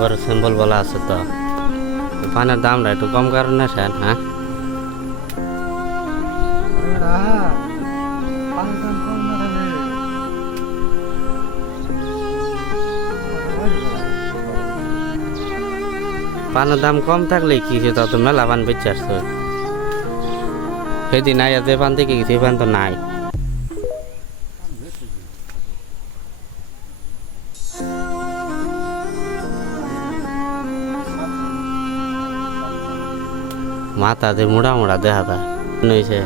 বড় সিম্বল বলা আছে তো পানের দামটা একটু কম কারণে স্যার হ্যাঁ পানের দাম কম থাকলে কি তত মেলা পান বেঁচে আসছো সেদিন নাই যে পান থেকে গেছি পান তো নাই মাথা যে মোড়া মোড়া দেখা যায় হয়েছে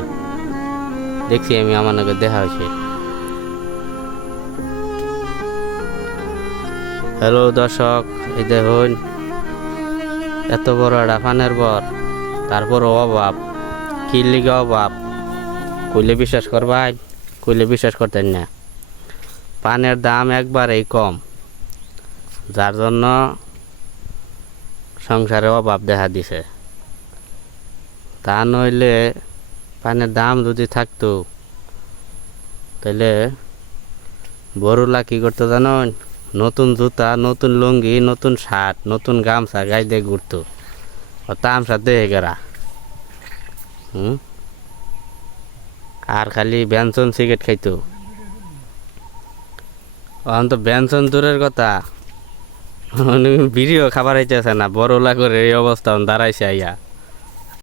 দেখছি আমি আমার নাকি দেখা হয়েছে হ্যালো দর্শক এই দেখুন এত বড় একটা পানের বর তারপরও অভাব কি লিগে অভাব কইলে বিশ্বাস করবাই কইলে বিশ্বাস করতেন না পানের দাম একবারেই কম যার জন্য সংসারে অভাব দেখা দিছে তা নইলে পানের দাম যদি থাকতো তাহলে বড়লা কি করতো জানেন নতুন জুতা নতুন লুঙ্গি নতুন শার্ট নতুন গামছা গায়ে দিয়ে ঘুরতো তামসা দেহে গেরা আর খালি ব্যঞ্জন সিগারেট খাইতো এখন তো ব্যঞ্জন দূরের কথা বিড়িও খাবার আইতেছে না বড়লা করে এই অবস্থা দাঁড়াইছে আইয়া